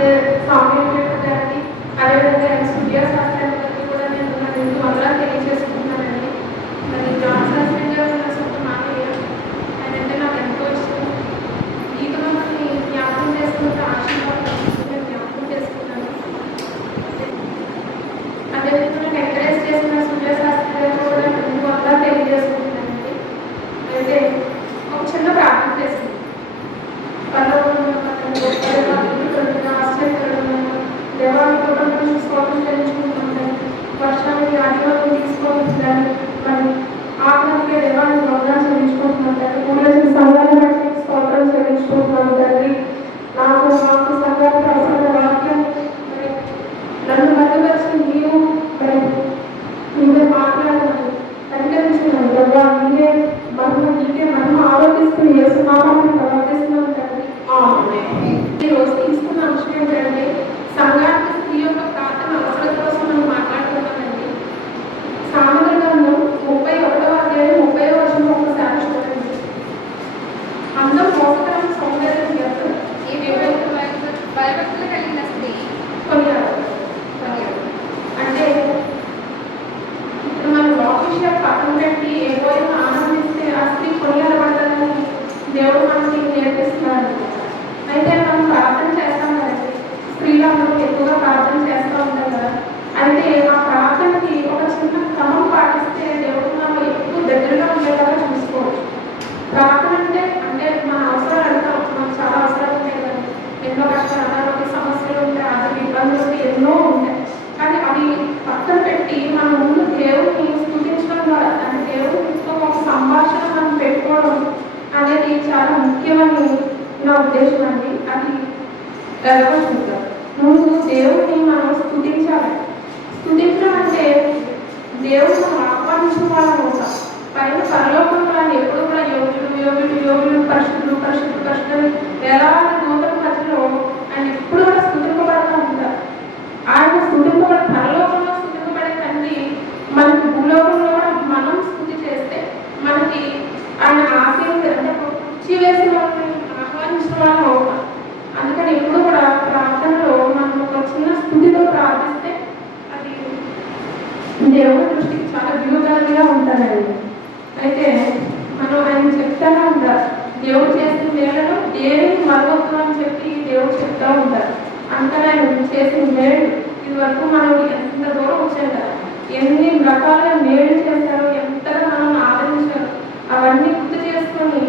స్వామి గారికి అదేవిధంగా సూర్య శాస్త్రాన్ని గారికి కూడా నేను నా రెండు వందలా తెలియజేసుకుంటున్నానండి. మరి జాన్ శాస్త్రి గారు నా సొంత మామయ్య. ఆయన అంటే నాకు ఎంతో ఇష్టం. గీతమని జ్ఞాపకం చేసుకుంటే ఆశీర్వాదం నేను జ్ఞాపకం చేసుకుంటాను. అదేవిధంగా ఎంకరేజ్ చేసిన సూర్య శాస్త్రి గారు కూడా రెండు వందలా తెలియజేసుకుంటున్నానండి. అయితే ఒక చిన్న ప్రార్థన చేసింది. దేవాన్ని కుటుంబం స్తోత్రం చెల్లించుకుంటున్నాం. వర్షానికి ఆశీర్వాదం తీసుకోవాలి. మరి ఆత్మకే దేవాన్ని వందనాలు చెల్లించుకుంటున్నాం. తండ్రి సంఘాన్ని బట్టి స్తోత్రం చెల్లించుకుంటున్నాం. తండ్రి నాకు సంఘానికి అవసరమైన వాక్యం మరి నన్ను మధ్యపరిచిన నీవు మరి నీవే మాట్లాడాలి కనికరించినాను ప్రభా. నీకే మహిమ ఆలోచిస్తున్న యేసునామాన్ని ప్రవర్తిస్తున్నాను తండ్రి. ఈరోజు తీసుకున్న అంశం ఏంటంటే సంఘానికి స్త్రీ యొక్క ప్రార్థన అవసరం కోసం మనం మాట్లాడుతున్నామండి. సామెతల గ్రంథం 31వ అధ్యాయం 30వ వచనం ఒకసారి చూడండి. అందం మోసకరం సౌందర్యం వ్యర్థం ఈ భయభక్తులు కలిగిన స్త్రీ కొనియాడు. అంటే ఇప్పుడు మనం లోక విషయాలు పక్కన పెట్టి ఏవైనా ఆనందిస్తే ఆ స్త్రీ కొనియాడబడ్డాలని దేవుడు మనకి నేర్పిస్తున్నాడు. అయితే మనం ప్రార్థన చేస్తాం కదండి. స్త్రీలందరూ ఎక్కువగా ప్రార్థన చేస్తూ ఉంటాం కదా. అయితే ఆ ప్రార్థనకి ఒక చిన్న క్రమం పాటిస్తే దేవుడు మనం ఎక్కువ దగ్గరగా ఉండేలాగా చూసుకోవచ్చు. ప్రార్థన అంటే మన అవసరాలు అడతాం. మనకు చాలా అవసరాలు ఉంటాయి కదా. ఎన్నో కష్టాలు, అనారోగ్య సమస్యలు ఉంటాయి, ఆర్థిక ఇబ్బందులు ఉంటాయి, ఎన్నో ఉంటాయి. కానీ అవి పక్కన పెట్టి మన ముందు దేవుడిని స్తుతించడం ద్వారా అంటే దేవుడితో ఒక సంభాషణ మనం పెట్టుకోవడం అనేది చాలా ముఖ్యమని నా ఉద్దేశం అండి. అది ఎలాగో చూద్దాం. ముందు దేవుడిని మనం స్తుతించాలి. స్తుతించడం అంటే దేవుడు మనం ఆహ్వానించిన వాళ్ళని అవుతాం. పైన పరలోకంలో ఆయన ఎప్పుడు కూడా యోగులు పరిశుద్ధులు వేలాది దూతల మధ్యలో ఆయన ఎప్పుడు కూడా స్తుతింపబడుతూ ఉంటారు. ఆయన స్తుతింపబడి పరలోకంలో స్తుతింపబడే తండ్రి మనకి భూలోకంలో కూడా మనం స్తుతి చేస్తే మనకి ఆయన అంటే కుర్చీ వేసిన వాళ్ళని ఆహ్వానించిన వాళ్ళని అవుతాం. అందుకని ఎప్పుడు కూడా ప్రార్థనలో మనం ఒక చిన్న స్థుతితో ప్రార్థిస్తే అది దేవుడి దృష్టికి చాలా విలువగా ఉంటారండి. అయితే మనం ఆయన చెప్తానే ఉంటారు. దేవుడు చేసిన మేళను దేనికి మరొద్దు అని చెప్పి దేవుడు చెప్తా ఉంటారు. అంటే ఆయన చేసిన మేలు ఇది వరకు మనం ఎంత దూరం వచ్చాం కదా, ఎన్ని రకాలుగా మేలు చేశారో, ఎంతగా మనం ఆదరించారు, అవన్నీ గుర్తు చేసుకొని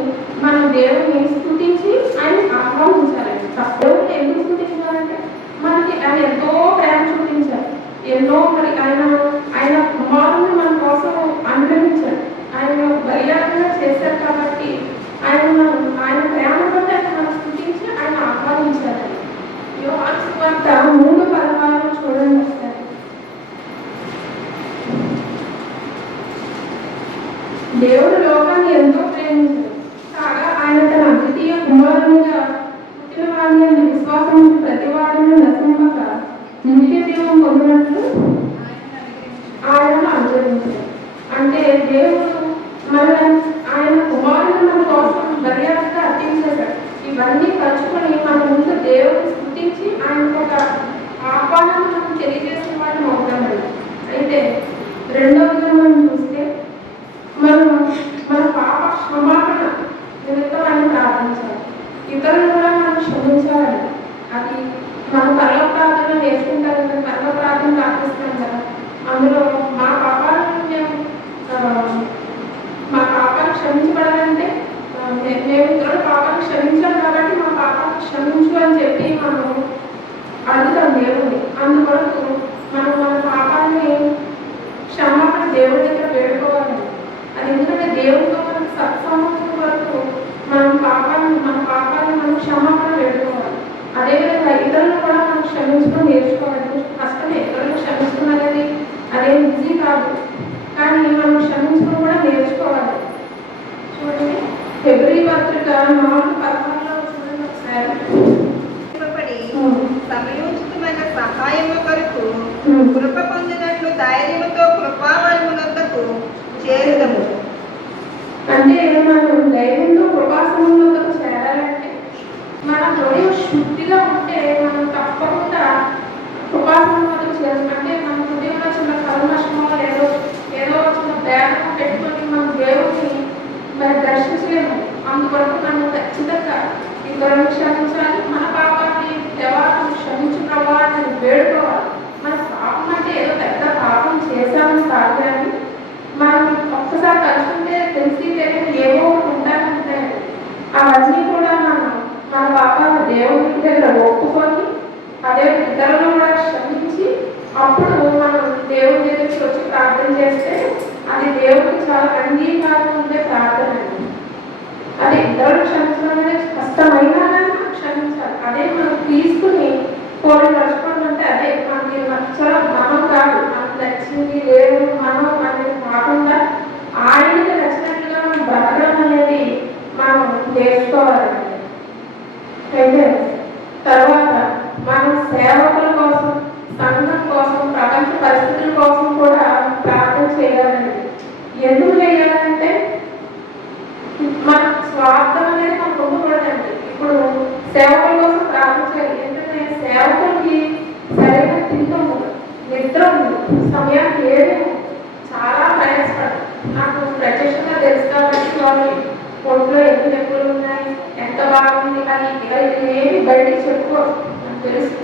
మనం దేవుడిని స్తుతించి ఆయన ఆహ్వానించాలండి. దేవుడిని ఎందుకు స్తుతించాలంటే మనకి ఆయన ఎంతో ప్రేమ చూపించారు. ఎన్నో మరి ఆయన కుమారుని మన కోసం అనుగ్రహించారు. ఆయన బలియాగంగా చేశారు కాబట్టి ఆయన ప్రేమ బట్టి ఆయన మనం స్తుతించి ఆయన ఆహ్వానించాలండి. యోహాను సువార్త 3:16 చూడండి ఒకసారి. దేవుడు లోకాన్ని ఎంతో ప్రేమించారు కాగా ఆయన తన అద్వితీయ కుమారునిగా పుట్టిన వారిని విశ్వాసం ప్రతివాడిని నశింపక నిత్య జీవం పొందినట్లు ఆయన అనుగ్రహించారు. అంటే దేవుడు ఆయన కుమారుని మన కోసం మర్యాదగా అర్పించేశాడు. ఇవన్నీ పంచుకొని మన ముందు దేవుడిని స్తుతించి ఆయనకు ఒక ఆహ్వానాన్ని మనం తెలియజేసిన వాళ్ళని అవుతామండి. అయితే రెండవది మనం చూస్తే మన పాప క్షమాపణ నిమిత్తం ఆయన ప్రార్థించాలి. ఇతరులు కూడా మనం క్షమించాలి. అది మనం పరమ ప్రార్థన నేర్చుకుంటాం కదా, పరమ ప్రార్థన ప్రార్థిస్తాం కదా. అందులో మా పాపాలు క్షమించబడాలంటే మేము ఇతరుల పాపాలు క్షమించాం కాబట్టి మా పాపాలు క్షమించు అని చెప్పి మనం అడుగుతాం దేవుడిని. అందుకొరకు మనం మన పాపాలని క్షమాపణ దేవుడి దగ్గర వేడుకోవాలి. అది ఎందుకంటే దేవుడితో మనకు సత్సంబంధం వరకు మన పాపాలను మనం క్షమాపణ వేడుకోవాలి. అదేవిధంగా ఇతరులను కూడా మనం క్షమించడం నేర్చుకోవాలి. కష్టమే, ఇతరులను క్షమించడం అనేది అదేం ఈజీ కాదు, కానీ మనం క్షమించడం కూడా నేర్చుకోవాలి. చూడండి ఫిబ్రవరి పత్రిక 4:16 చూడండి ఒకసారి. సమయోచితమైన సహాయము కొరకు కృప పొందినట్లు ధైర్యముతో కృపావరమునొద్దకు చేరుదము. అంటే మనం ధైర్యంతో కృపాసనంలోకి చేరాలంటే మన హృదయం శుద్ధిగా ఉంటే మనం తప్పక అందువరకు మనం ఖచ్చితంగా ఇతరులను క్షమించాలి. మన పాపాన్ని దేవాలను క్షమించు ప్రభా అని వేడుకోవాలి. మన పాపం అంటే ఏదో పెద్ద పాపం చేశామని కాదు, కానీ మనం ఒక్కసారి తలుచుకుంటే తెలిసి తెలియని ఏవో ఉంటానే ఉంటాయండి. అవన్నీ కూడా మన పాపాన్ని దేవుని దగ్గర ఒప్పుకొని అదే ఇతరులను కూడా క్షమించి అప్పుడు మనం దేవుని దగ్గరికి వచ్చి ప్రార్థన చేస్తే అది దేవుడికి చాలా అంగీకారం ఉండే ప్రార్థన అండి. అది ఇతరులు క్షమించడం అనేది కష్టమైనా క్షమించాలి. అదే మనం తీసుకుని పోలి నడుచుకోవడం అంటే అదే మనకి నచ్చడం మనం కాదు, మనకు నచ్చింది లేదు మనం అనేది కాకుండా ఆయనకి నచ్చినట్లుగా మనం బ్రతకడం అనేది మనం నేర్చుకోవాలండి. అయితే తర్వాత మనం సేవకుల కోసం, సంఘం కోసం, ప్రపంచ పరిస్థితుల కోసం కూడా ప్రార్థన చేయాలండి. ఎందుకు చేయాలంటే మన స్వార్థం అనేది మనకు ఉండకూడదండి. ఇప్పుడు సేవకుల కోసం ప్రార్థన చేయాలి. ఎందుకంటే సేవకులకి సరైన తిండి ఉండదు, నిద్ర ఉండదు, సమయానికి ఏది చాలా ప్రయాసపడదు. నాకు ప్రత్యక్షంగా తెలుసు కాబట్టి వాళ్ళు ఒంట్లో ఎన్ని నొప్పులు ఉన్నాయి, ఎంత బాగుంది కానీ ఏమి బయటికి చెప్పుకోరు. నాకు తెలుసు,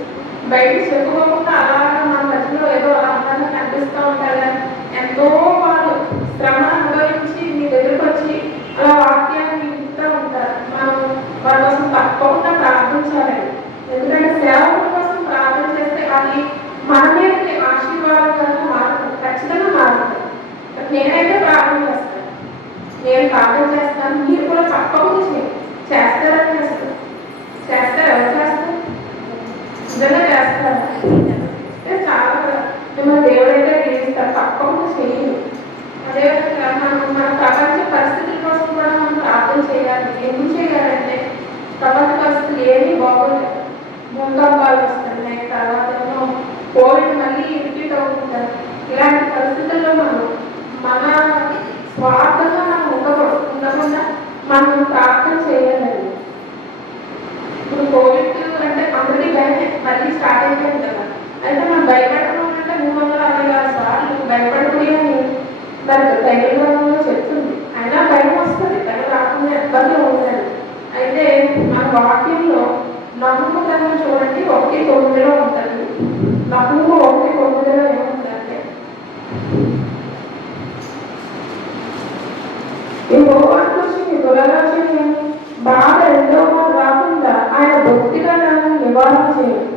బయటికి చెప్పుకోకుండా అలాగా మన మధ్యలో ఏదో అలా అందంగా కనిపిస్తూ ఉంటారు. ఎంతో వాళ్ళు శ్రమ అనుభవించి మీ దగ్గరకు వచ్చి అలా వాక్యాన్ని వింటూ ఉంటారు. మనం వాళ్ళ కోసం తప్పకుండా ప్రార్థించాలండి. ఎందుకంటే సేవకుల కోసం ప్రార్థన చేస్తే అది మన మీదకి ఆశీర్వాదంగా మారుతుంది, ఖచ్చితంగా మారుతుంది. నేనైతే ప్రార్థన చేస్తాను, నేను ప్రార్థన చేస్తాను, మీరు కూడా తప్పకుండా చేస్తారని చేస్తారు. చేస్తారు, ఎవరు చేస్తారు? నిజంగా చేస్తారు. చాలా మిమ్మల్ని దేవుడైతే జీవిస్తారు, తప్పకుండా చేయండి. అదేవిధంగా మన ప్రపంచ పరిస్థితుల కోసం కూడా మనం ప్రార్థన చేయాలి. ఎందుకు చేయాలంటే ప్రపంచ పరిస్థితులు ఏమీ బాగోలేదు, భూకంపాలు వస్తున్నాయి, తర్వాత కోవిడ్ మళ్ళీ రిపీట్ అవుతుంటారు. ఇలాంటి పరిస్థితుల్లో మన స్వార్థంగా మనం ఉండకుండా మనం ప్రార్థన చేయాలండి. ఇప్పుడు కోవిడ్ అంటే అందరికీ భయమే, మళ్ళీ స్టార్ట్ అయిపోయింది కదా. అయితే మనం భయపడడం అంటే 366 సార్లు భయపడకూడదు అని దానికి బైబిల్లో చెప్తుంది. అయినా భయం వస్తుంది, భయం రాకుండా ఇబ్బంది ఉంటుంది. అయితే మన వాక్యంలో నమ్ముకు గ్రంథం చూడండి 1:9 ఉంటుంది. నమ్ముకు 1:9 ఏముంటుందంటే, ఈ భగవాన్ వచ్చి మీ దురాలోచన బాధ రెండో రాకుండా ఆయన భక్తిగా నన్ను నివారణ చేయండి.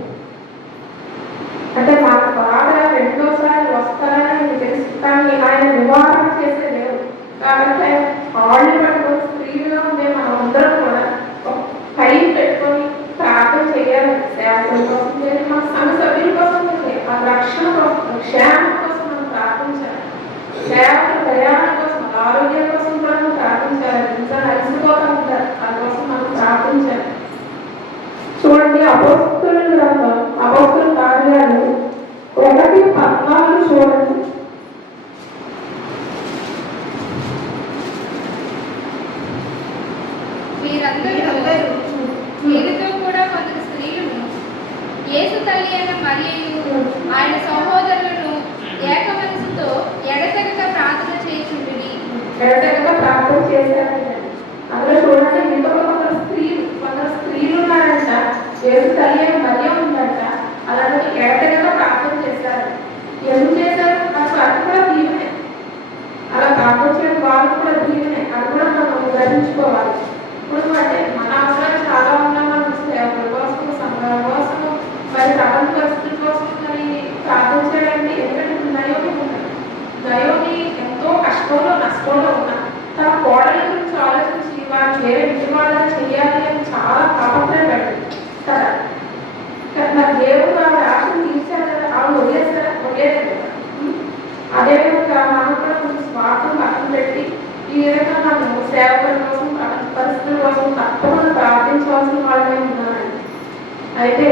అంటే మాకు బాధ రెండోసారి వస్తారని తెలుసు, కానీ ఆయన నివారణ చేసే లేవు. కాబట్టి ఆళ్ళు పట్టుకొని స్త్రీలుగా ఉండే మనం అందరం కూడా టైం పెట్టుకొని ప్రార్థన చేయాలి. సేవకుల కోసం చేయాలి, మన సంఘ సభ్యుల కోసం చేయాలి, మన రక్షణ కోసం, క్షేమం కోసం మనం ప్రార్థించాలి. సేవకుల ప్రయాణం కోసం, ఆరోగ్యం కోసం కూడా మనం ప్రార్థించాలి. ఇంకా అలసిపోతూ ఉంటారు, దానికోసం మనం ప్రార్థించాలి. చూడండి, అపోస్తుల గ్రంథం, అపోస్తుల కార్యాలు 1:14 చూడండి. వీరితో కూడా కొందరు స్త్రీలను యేసు తల్లి అయిన మరియయు ఆయన సహోదరులను ఏక మనసుతో ఎడతెగక ప్రార్థన చేయుచుండిరి. ఎడతెగక ప్రార్థన చేశారంట. అందులో చూడండి, ఇంట్లో కొందరు స్త్రీలు ఉన్నారంట, యేసు తల్లి అయిన మరియ ఉందంట. అలాంటి ఎడతెగక ప్రార్థన చేశారు. ఎందుకు చేశారు? అది కూడా దీవెనే. అలా ప్రార్థన చేయడం వాళ్ళు కూడా దీవెనే, అది కూడా మనం గ్రహించుకోవాలి. ఇప్పుడు అంటే మన అవసరాలు చాలా ఉన్నా మనం సేవల కోసం, సంఘాల కోసం, మరి ప్రపంచ పరిస్థితుల కోసం మరి ప్రార్థన చేయాలండి. ఎందుకంటే నయోమి ఎంతో కష్టంలో నష్టంలో ఉన్నా తన కోడల గురించి ఆలోచించి వారు వేరే విజయవాడగా చేయాలి అని చాలా తాపత్రయపడింది కదా. నా దేవుడు ఆవిడ ఆశను తీర్చారు కదా, ఆవిడ వదిలేసారా? వదిలేదు కదా. అదేవిధంగా మనం కూడా కొంచెం స్వార్థం పక్కన పెట్టి ఈ విధంగా మనం సేవకుల కోసం, పరిస్థితుల కోసం తప్పకుండా ప్రార్థించవలసిన వాళ్ళే ఉన్నారండి. అయితే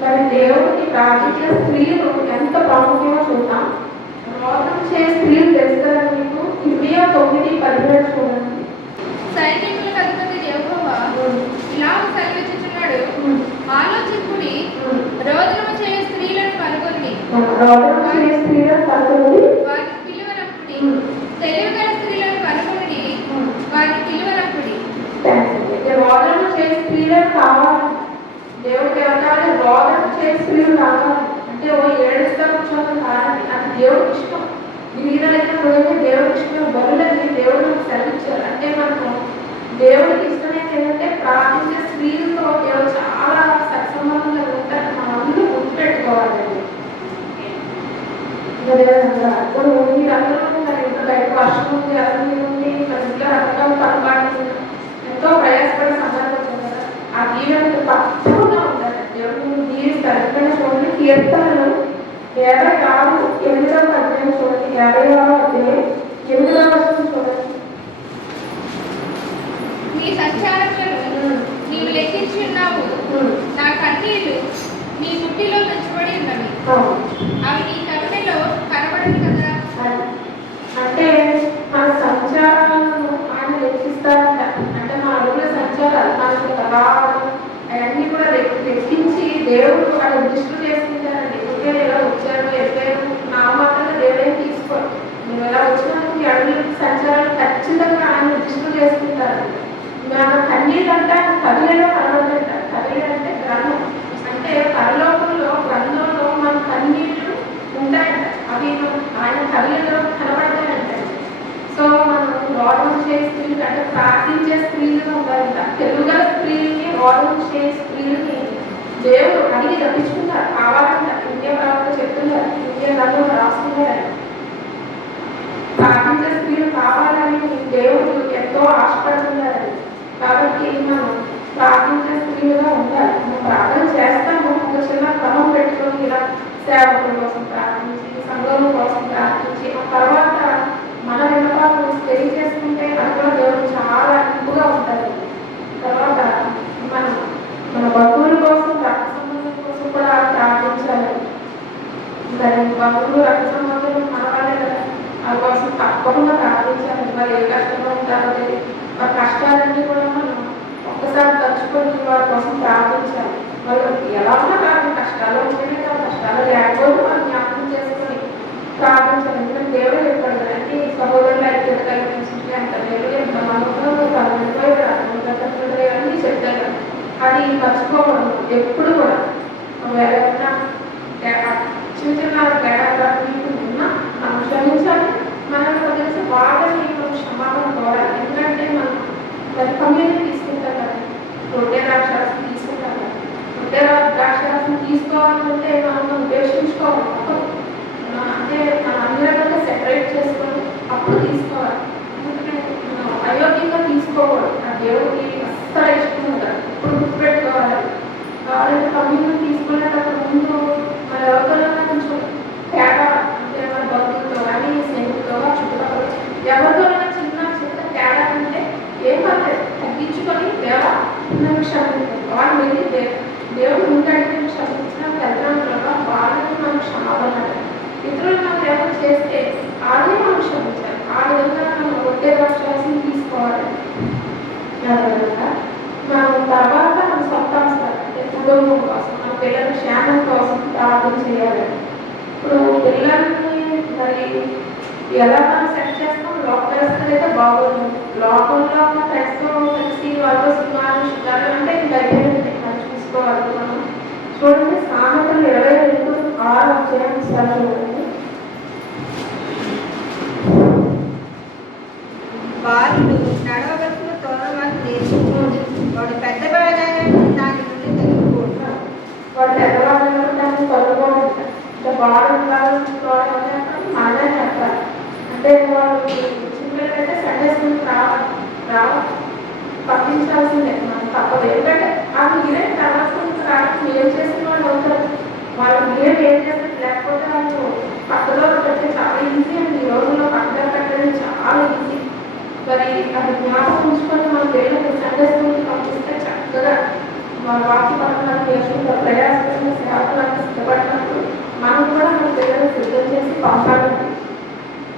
మరి దేవుడికి ప్రార్థించే స్త్రీలు ఎంత ప్రాముఖ్యమో చూద్దాం. రోదన చే స్త్రీలు తెలుస్తారు మీకు. 29:17 చూడండి. సైనికులకు అధిపతి యెహోవా ఇలాగ సెలవిచ్చుచున్నాడు, ఆలోచింపుడి, రోదనము చేయు స్త్రీలను కనుగొని వారిని పిలువనప్పుడి, తెలివిగల స్త్రీలను కనుగొని వారిని పిలువనప్పుడి, చేసి స్త్రీలు కావాలి అంటే ఓ ఏడుస్తా కూర్చోవడం కాదండి, అది దేవుడికి ఇష్టం. విలీనైన హృదయం దేవుడికి ఇష్టం. బరులని దేవుడు మనకు సెలవిచ్చారు. అంటే మనము దేవుడికి ఇష్టమైనది ఏంటంటే ప్రార్థించే స్త్రీలతో దేవుడు చాలా సత్సంబంధంగా ఉంటారు. మనం అందరూ గుర్తుపెట్టుకోవాలండి. ఇప్పుడు మీరందరూ మరి బయట వర్షం ఉంది, అసలు ఉంది, ఇక్కడ ఇంట్లో రకరకాల పనులు ఎంతో ప్రయాసపడే సందర్భం ఉంది కదా, ఆ దీవెన తప్పకుండా ఉండాలి. దేవుడు దీవిస్తారు. ఎక్కడ చూడండి, కీర్తనలు 56:8 అధ్యాయం చూడండి. 56 అధ్యాయం 8వ వచనం చూడండి. నీ సంచారములను నీవు లెక్కించి ఉన్నావు, నా కన్నీళ్లు నీ గుట్టిలో పెంచబడి ఉన్నవి, అవి నీ కరుణలో కనబడదు కదా. అంటే మన సంచారాలను ఆయన లెక్కిస్తారంట. అంటే మన అడుగుల సంచారాలు మనకు రావడం అవన్నీ కూడా లెక్కించి దేవుడు అక్కడ దృష్టి చేసుకుంటారండి. నువ్వే ఎలా వచ్చారు, ఎప్పుడైనా నా మాత్రమే దేవుడేం తీసుకోరు. నువ్వు ఎలా వచ్చినందుకు ఈ అడుగుల సంచారాలు ఖచ్చితంగా ఆయన దృష్టి చేసుకుంటారు. మన కన్నీళ్ళంటే కదిలేలో కనబడదంట. కదిలే అంటే గ్రంథం, అంటే పరలోకంలో గ్రంథంలో మన కన్నీళ్ళు ఉంటాయంట. అవి ఆయన కళ్ళలో కనబడతాయంట. సో మనం రోగం చేసే స్త్రీలు అంటే ప్రార్థించే స్త్రీలుగా ఉండాలంట. తెలుగుగల స్త్రీలకి రోగం చేసే స్త్రీలకి దేవుడు అడిగి తప్పించుకుంటారు. కావాలంట. ఇండియా ప్రభుత్వం చెప్తున్నారు, ఇండియా గ్రంథంలో రాసుకున్నారు. ప్రార్థించే స్త్రీలు కావాలని దేవుడు ఎంతో ఆశపడుతున్నారు. కాబట్టి మనం ప్రార్థించే స్త్రీలుగా ఉండాలి. మనం ప్రార్థన చేస్తాము, ఒక చిన్న క్రమం పెట్టుకొని ఇలా సేవకుల కోసం ప్రార్థించి, సంఘం కోసం ప్రార్థించి, ఆ తర్వాత మన విన్నపాలను తెలియజేసుకుంటే అందులో దేవుడు చాలా ఇంపుగా ఉంటుంది. తర్వాత మన బంధువుల కోసం, రక్త సంబంధం కోసం కూడా ప్రార్థించాలి. మరి బంధువులు, రక్త సంబంధం మన వాళ్ళే కదా, వాళ్ళ కోసం తప్పకుండా ప్రార్థించాలి. మరి ఏ కష్టంలో ఉంటారో ఆ కష్టాలన్నీ కూడా మనం ఒక్కసారి తలుచుకొని వారి కోసం ప్రార్థించాలి. వాళ్ళు ఎలా ఉన్నా కాదు, కష్టాలు ఉంటేనే కాదు, కష్టాలు లేకపోతే మనం జ్ఞాపకం చేసుకొని ప్రార్థించాలి. ఎందుకంటే దేవుడు చెప్పాడు కదండి, సహోదరులు ఐక్యత కలిగించి అంత దేవుడు ఎంత మనసులో అన్నీ చెప్తారు. అది మర్చిపోకూడదు ఎప్పుడు కూడా. ఎవరైనా చిన్న చిన్న తేడా మీకు ఉన్నా మనం క్షమించాలి. మనం తెలిసి వాళ్ళని మనం క్షమాపణ కోరాలి. ఎందుకంటే మనం మరి కమ్యూనిటీ తీసుకుంటాం కదా, రొట్టె ద్రాక్షారసం తీసుకుంటాం కదా. రొట్టె ద్రాక్షారసం తీసుకోవాలంటే మనం ఉపేక్షించుకోవాలి. అంటే మన అందరికంటే సెపరేట్ చేసుకొని అప్పుడు తీసుకోవాలి. ఎందుకంటే మనం అయోగ్యంగా తీసుకోకూడదు. ఆ దేవుడికి అస్సలు ఇష్టం ఉండదు. ఇప్పుడు గుర్తుపెట్టుకోవాలి. కావాలంటే కమ్యూనిటీ తీసుకునేటప్పుడు ముందు మన ఎవరికైనా కొంచెం తేడా, అంటే మన బంధువులతో కానీ స్నేహితులతో చుట్టుపక్కల ఎవరితోనైనా చిన్న తేడా ఉంటే ఏం పర్లేదు, తగ్గించుకొని క్షమించాలి. వాళ్ళు వెళ్ళి దేవుడు ఉంటాడంటే క్షమించిన పెద్దలంలో వాళ్ళని మనం క్షమాపణ. ఇతరులు మనం ఎవరు చేస్తే వాళ్ళని మనం క్షమించాలి. ఆ విధంగా మనం ఒకే రాక్షసం తీసుకోవాలి. మనం తర్వాత మన సొంత అంటే కుటుంబం కోసం, మన పిల్లల క్షేమం కోసం ప్రార్థన చేయాలి. ఇప్పుడు పిల్లల్ని మరి ఎలా మనం సెట్ చేస్తాం, లోక పరిస్థితులు అయితే బాగోదు. లోకంలో ఉన్న ఫ్రెండ్స్తో కలిసి వాళ్ళతో సినిమాలు శుద్ధాలు అంటే ఇంకా అయిపోయింది, మనం చూసుకోవాలి. మనం చూడండి, సామెతలు 22:6 అధ్యాయం చూడండి. బాలుడు నడవవలసిన తోరణాలు నేర్చుకోండి, వాడు పెద్దవాడైన దాని నుండి తెలుసుకోండి. వాడు పెద్దవాళ్ళు దాన్ని తొలగకూడదు. అంటే బాగా మనమే చెప్పాలి. అంటే వాళ్ళు చిన్నపిల్లలైతే సండే స్కూల్కి రావాలి, పంపించాల్సిందే, మనం తప్పదు. ఎందుకంటే అవి మీరే తర్వాత రావడం ఏం చేసిన వాళ్ళు అవుతారు. వాళ్ళు మీరే ఏం చేస్తారు, లేకపోతే వాళ్ళు పక్కలో పెట్టే చాలా ఈజీ అండి. ఈ రోజుల్లో పక్కన పెట్టడం చాలా ఈజీ. మరి అది జ్ఞాపకం ఉంచుకొని మన పిల్లలు సండే స్కూల్కి పంపిస్తే చక్కగా మన వాక్య పట్టణాలు నేర్చుకుంటారు. ప్రయాసంగా సేవకులకు సిద్ధపడినప్పుడు మనం కూడా మన పిల్లలు సిద్ధం చేసి పంపాలి.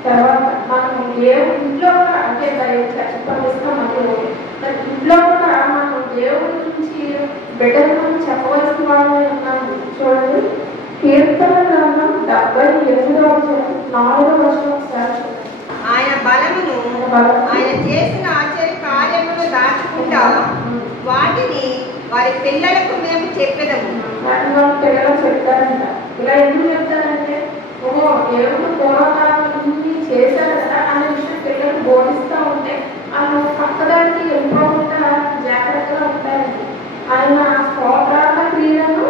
తర్వాత మనం ఏ ఇంట్లో కూడా అంటే చర్చ పంపిస్తాం అంటే ఇంట్లో కూడా మనం దేవుడి గురించి బిడ్డలు మనం చెప్పవలసిన వాళ్ళే ఉన్నాము. చూడండి, కీర్తన గ్రంథం 78వ అధ్యాయం 4వ వచనం ఒకసారి చూడండి. ఆయన బలమును ఆయన చేసిన ఆశ్చర్య కార్యమును దాచుకుంటా వాటిని వారి పిల్లలకు మేము చెప్పేదము. వాటిని వాళ్ళ పిల్లలకు ఇలా ఎందుకు చెప్తారంటే ఓహో దేవుడు పూర్వకాలం చేశారు కదా అనే విషయం పిల్లలు బోధిస్తూ ఉంటే వాళ్ళు పక్కదానికి వెళ్ళిపోకుండా జాగ్రత్తగా ఉంటారండి. ఆయన స్తోత్రాల క్రియలను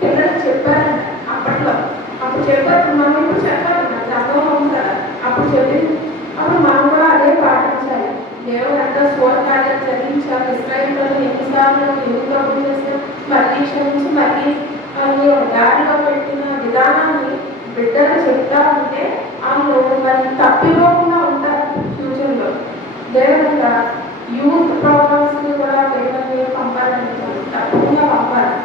పిల్లలు చెప్పారంట అప్పట్లో. అప్పుడు చెప్పారు, మనం ఇప్పుడు చెప్పాలి, నాకు అర్థం ఉంది కదా. అప్పుడు చెప్పింది, అప్పుడు మనం కూడా అదే పాటించాలి. దేవుడు ఎంత స్తోత్రాలు చదివించాలి, ఇస్రాయేల్ ఎన్నిసార్లు ఎందుకు చేస్తారు, మళ్ళీ క్షమించి మళ్ళీ దారిలో పెట్టిన విధానాన్ని బిడ్డలు చెప్తా ఉంటే వాళ్ళు మరి తప్పిపోకుండా ఉంటారు ఫ్యూచర్లో. లేదంటే యూత్ ప్రోగ్రామ్స్ కూడా పిల్లల్ని పంపాలని తప్పకుండా పంపాలి.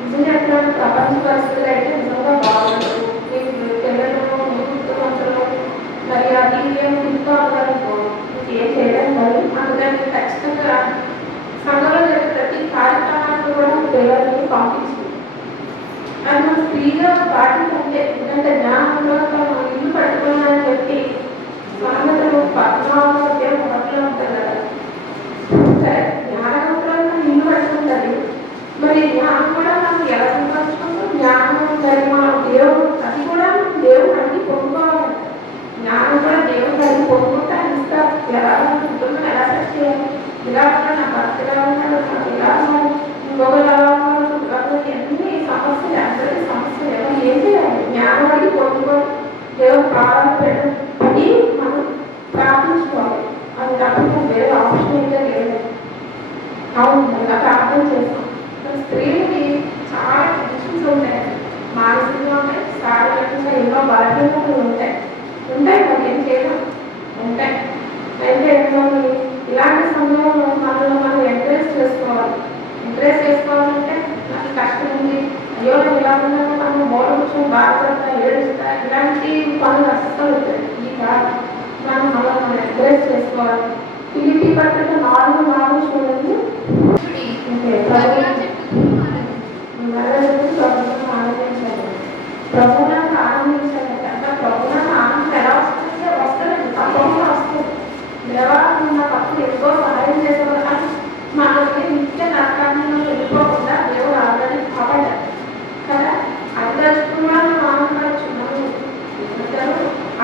నిజంగా ఎట్లా ప్రపంచ పరిస్థితులు అయితే నిజంగా బాగుండదు. పిల్లలు యూత్ మంత్రులు మరి అది ఏం తింటూ ఉన్నారనుకో ఏం చేయలేదు. మరి అందుకని ఖచ్చితంగా సంఘంలో జరిగే ప్రతి కార్యక్రమానికి కూడా పిల్లల్ని పంపించింది. అది మనం ఫ్రీగా పాటించంటే ఎందుకంటే జ్ఞానంలో ఇల్లు పట్టుకున్నారని చెప్పి సామెతలు 14వ అధ్యాయం 1లో ఉంటుంది కదా. సరే జ్ఞానంలో ఇల్లు పట్టుకుంటుంది, మరి జ్ఞానం కూడా మనం ఎలా సంపాదించుకుంటాం? జ్ఞానం సరే మనం దేవుడు అది కూడా దేవుడు అన్ని పొందుకోవాలి. జ్ఞానం కూడా దేవుడు అన్ని పొందుకుంటే ఆయన ఇస్తారు. ఎలా కుటుంబం ఎలా సెట్ చేయాలి, ఇలా ఉన్నాడు నా భర్త ఎలా ఉన్నాడు, నాకు ఇలా ఉన్నాడు, ఇంకొకరు ఎలా ఉన్నాడు, ఎన్ని సమస్యలు, అందరికీ సమస్యలు ఎవరు ఏం చేయాలి? జ్ఞానం అడిగి పొందుకోవాలి. దేవుడు ప్రారంభ పడి మనం ప్రార్థించుకోవాలి. అది తప్ప వేరే ఆప్షన్ అయితే లేదు. అవును అలా ప్రార్థన చేస్తాం. స్త్రీలకి చాలా టెన్షన్స్ ఉంటాయి, మానసికంగా ఉంటాయి, శారీరకంగా ఎన్నో బలహీనతలు ఉంటాయి. మరి ఏం చేయడం ఉంటాయి. అయితే ఇలాంటి సమయంలో మనం ఎంకరేజ్ చేసుకోవాలి. ఎంకరేజ్ చేసుకోవాలంటే నాకు కష్టం ఉంది, అయ్యో నేను ఇలా ఉన్నాను, మనం బోర్డు కూర్చొని బాధపడతా ఏడుస్తా, ఇలాంటి పనులు అస్సలు ఉంటాయి. ఈ కాదు మనం ఎంకరేజ్ చేసుకోవాలి. ఫిలిప్పీ పత్రిక 4:4 చూడండి. ప్రభువులను ఆనందించాలి. అంటే ప్రభువులను ఆనందం ఎలా వస్తుందంటే వస్తుందండి, తప్పకుండా వస్తుంది. దేవా నాకు అప్పుడు ఎంతో సహాయం చేసేవారు కానీ మనకి నిత్య నరకాన్ని వెళ్ళిపోకుండా దేవుడు ఆల్రెడీ కాపాడారు కదా. అది తెలుసుకున్నా మనం ఆనందపడచ్చు. మనం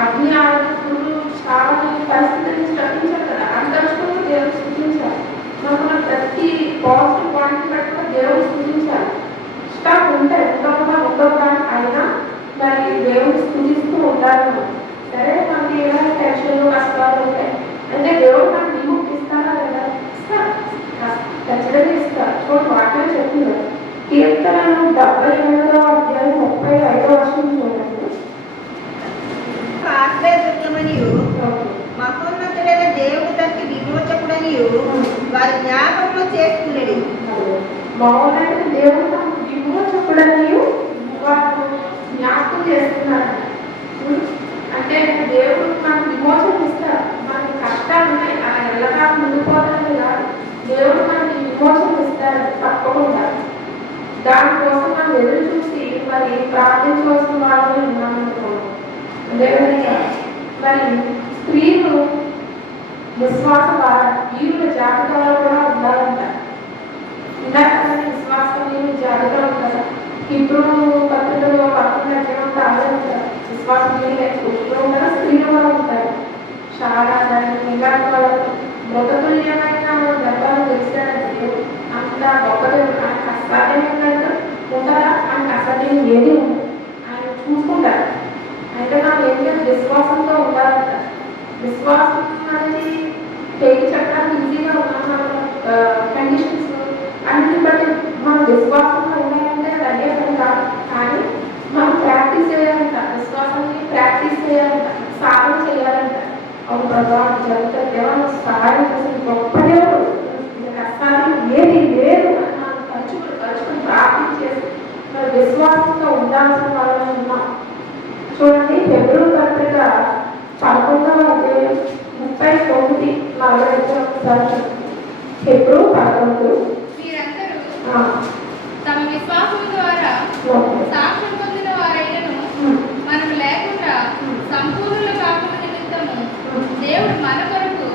అగ్ని ఆనందకుడు చాలా పరిస్థితి నుంచి రక్షించారు కదా, అది తెలుసుకుని దేవుడు సృష్టించాలి. మనం ప్రతి పాజిటివ్ పాయింట్ పెట్టుకుని దేవుడు సృష్టించాలి. ఇష్టం ఉంటే ఉండకుండా అయినా మరి దేవుడిని స్థుతిస్తూ ఉండాలి. సరే మనకి ఏమైనా టెన్షన్లు కష్టాలు ఉంటాయి అంటే దేవుడు మనకు విముక్తి ఇస్తారా లేదా? ఇస్తారు, ఖచ్చితంగా ఇస్తారు. చూడండి వాక్యం చెప్తుంది. కీర్తనలు 78వ అధ్యాయం 35వ వచనం చూడండి. ఆశ్రయదుర్గమనియు మహోన్నతుడైన దేవుడు తనకి విమోచకుడనియు వారి జ్ఞాపకంలో చేసుకునేది. మహోన్నతుడు దేవుడు తనకు విమోచకుడనియు వారు జ్ఞాపకం చేస్తున్నారు. అంటే దేవుడు మనకు విమోచన ఇస్తారు. మనకి కష్టాలు ఉన్నాయి, అలా ఎల్లగా ముందుకోవడానికి కాదు, దేవుడు మనకి విమోచన ఇస్తారు తప్పకుండా. దానికోసం మనం ఎదురు చూసి మరి ప్రార్థించవలసిన వాళ్ళని ఉన్నామనుకోండి. అదేవిధంగా మరి స్త్రీలు విశ్వాస వీరుల జాబితాలో కూడా ఉండాలంట. ఇందాక విశ్వాసం జాబితా ఉంటారు. ఇప్పుడు పత్రికలో 11 అధ్యాయం అదే ఉంటారు. విశ్వాసం పురుషులు ఉంటారు, స్త్రీలు కూడా ఉంటారు. చాలా ఇలాంటి వాళ్ళకు మృతతుల్యమైన గర్భాలు తెలిసాడంటే అంత గొప్పది. ఆయనకు అసాధ్యమైనట్టు ఉంటారా? ఆయనకు అసాధ్యం ఏది ఉండదు. ఆయన చూసుకుంటారు. అయితే మనం ఏంటంటే విశ్వాసంతో ఉండాలంట. విశ్వాసం అనేది పేరు చెప్పడానికి ఈజీగా ఉన్నాం. కండిషన్స్ అన్నింటిని బట్టి మనం విశ్వాసంగా ఉండాలంటే అది అయ్యే పని కాదు. కానీ మనం ప్రాక్టీస్ చేయాలంట, విశ్వాసాన్ని ప్రాక్టీస్ చేయాలంట, సాధన చేయాలంట. ఒక ప్రభావం జరుగుతుంది, దేవా సహాయం చేసిన గొప్ప దేవుడు, కష్టాలు ఏది లేదు అని మనం తలుచుకుని ప్రార్థన చేసి మరి విశ్వాసంగా ఉండాల్సిన వాళ్ళని ఉన్నాం. చూడండి హెబ్రీ పత్రిక 11వ అధ్యాయం 39-40 హెబ్రీ 11. తమ విశ్వాసం ద్వారా సాక్ష్యం పొందిన వారైనను మనకు లేకుండా సంపూర్ణులు కాకుండా నిమిత్తము దేవుడు మన కొరకు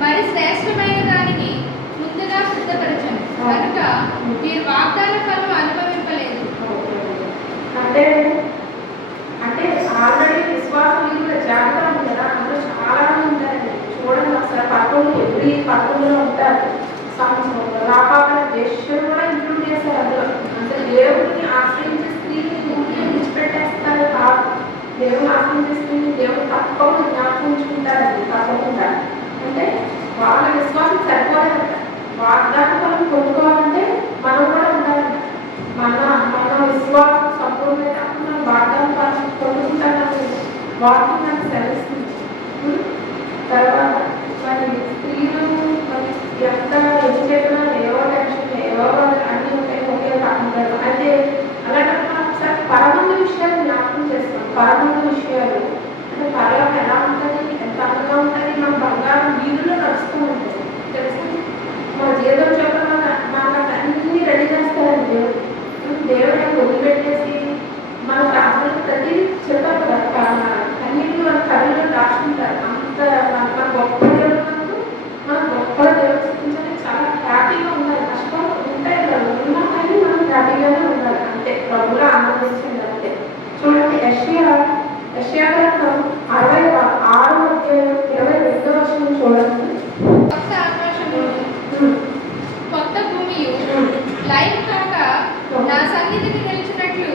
మరి శ్రేష్టమైన దానిని ముందుగా సిద్ధపరచను కనుక మీరు వాగ్దాన ఫలం అనుభవింపలేదు. విశ్వాసం సంపూర్ణత మనం వాగ్దానం పొందుకుంటానని వాక్యం నాకు తెలుస్తుంది. తర్వాత మరి స్త్రీలు మరి ఎంత ఎన్ని చెప్పినా ఏవో టెన్షన్ ఏవో అన్నీ ఉంటాయి, ఒకే కాకుండా అయితే అలాంటప్పుడు ఒకసారి పరమంద విషయాలు జ్ఞాపకం చేస్తాం. పరమంద విషయాలు అంటే పర్వం ఎలా ఉంటుంది, ఎంత అందంగా ఉంటుంది, మన బంగారం వీధుల్లో నడుస్తూ ఉంటుంది తెలుసు. మన జీవితం చెప్పడం మనకు అన్ని రెడీ చేస్తారండి దేవుడు. దేవుడు వదిలిపెట్టేసి మన ప్రార్థనలు ప్రతి చెప్పారు కదా, అన్నింటినీ మన కళ్ళలో దాచుకుంటారు. అంత మన గొప్ప దేవుడు మన గొప్ప దేవుడు చూపించడానికి చాలా హ్యాపీగా ఉండాలి. కష్టం ఉంటాయి కదా, ఉన్నా కానీ మనం హ్యాపీగానే ఉండాలి అంతే, ప్రభువులో ఆనందించండి అంతే. చూడండి యెషయా గ్రంథం 66:22 చూడండి. కొత్త ఆకాశము కొత్త భూమియు లైన్ కాక నా సన్నిధిని నిలిచినట్లు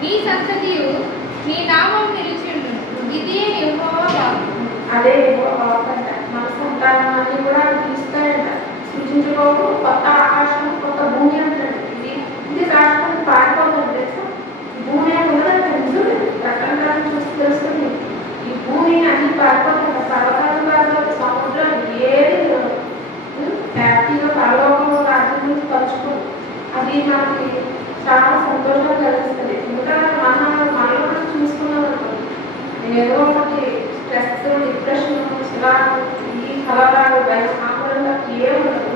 నీ సంతతియు నీ నామం నిలిచిండు. ఇదే యెహోవా వాక్కు. అదే బాగుందంట. మన సంతానాన్ని కూడా తీస్తాయంట. సూచించుకోకు కొత్త ఆకాశం కొత్త భూమి అంటాడు. ఇది రాష్ట్రం పారిపోతుంది తెలుసా. భూమి అని ఉన్నదంట. నిజమే, రకరకాల చూసి తెలుస్తుంది. ఈ భూమిని అన్ని పారిపోతుంది. పర్వతాలు పారిపోతే సముద్రం ఏది హ్యాపీగా పరలోకంలో రాజ్యం పంచుకో. అది మనకి చాలా సంతోషం కలిగిస్తుంది. ఇంకా మనలో చూసుకున్నాం అనుకోండి, ఏదో ఒకటి స్ట్రెస్, డిప్రెషన్, చిరాకు, ఈ కలవరాలు, భయం, ఆందోళన ఏముండదు.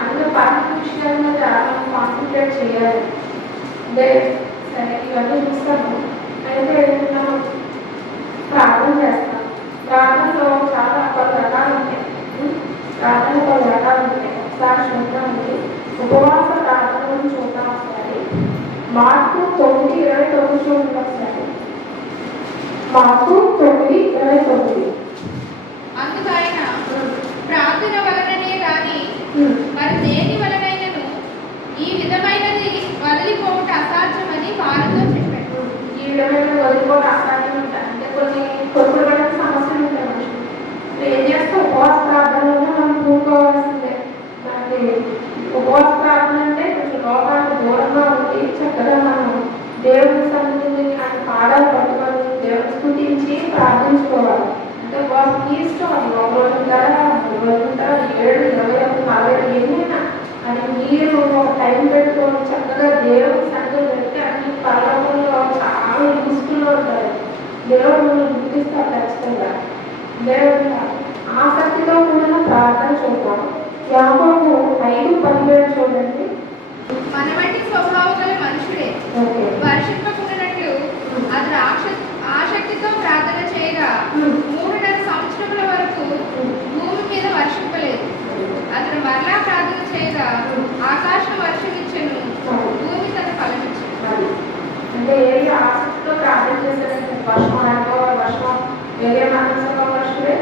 అందులో పరమ విషయాల మీద మనం కాన్సన్ట్రేట్ చేయాలి. అదే సరే ఇవన్నీ చూస్తాము. అయితే మనం ప్రార్థన చేస్తాం. ప్రార్థనలో చాలా కొన్ని రకాలు ఉంటాయి. ప్రార్థన కొన్ని రకాలు ఉంటాయి. ఒకసారి చూద్దామండి. ఉపవాస ప్రార్థనలను చూద్దాం ఒకసారి. మార్కు 9:29 చూడండి ఒకసారి. మార్కు 9:29. అందుకు ఆయన ప్రార్థన వలననే గాని మరి దేని వలనైనను ఈ విధమైనది వదిలిపోవుట అసాధ్యమని వారితో చెప్పాడు. ఈ విధమైన వదిలిపోవడం అసాధ్యం ఉంటాయి. అంటే కొన్ని కొనుక్కోవడానికి సమస్యలు ఉంటాయి మనుషులు. ఏం చేస్తే ఉపవాస ప్రార్థనలో మనం కూడుకోవాల్సిందే. మనకి ఉపవాస ప్రార్థన అంటే కొంచెం లోకానికి దూరంగా ఉండి చక్కగా మనం దేవుని సన్నిధిని ఆయన పాదాలు పట్టుకొని దేవుని స్తుతించి ప్రార్థించుకోవాలి. అంటే వారికి ఇష్టం. అది ఒక రోజు ఉంటారా, 3 రోజులు ఉంటారా, 7, 21, 40 ఎన్నైనా అని మీరు ఒక టైం పెట్టుకొని చక్కగా దేవుని సన్నిధిలో పెడితే అన్ని పరలోకంలో చాలా యూస్ఫుల్గా ఉంటారు. దేవుడు మిమ్మల్ని గుర్తిస్తారు ఖచ్చితంగా. దేవుడు ఆసక్తితో కూడిన ప్రార్థన చూద్దాం. యాకోబు 5:17 చూడండి. మన వంటి స్వభావం గల మనుషుడే వర్షింపకుండానట్లు అతడు ఆసక్తితో ప్రార్థన చేయగా 3.5 సంవత్సరముల వరకు భూమి మీద వర్షింపలేదు. అతడు మరలా ప్రార్థన చేయగా ఆకాశం వర్షమిచ్చెను, భూమి తన ఫలమిచ్చెను. అంటే ఏది ఆసక్తితో ప్రార్థన చేశారంటే వర్షం అనుకోవాలి. వర్షం వేరే మనసులో వర్షమే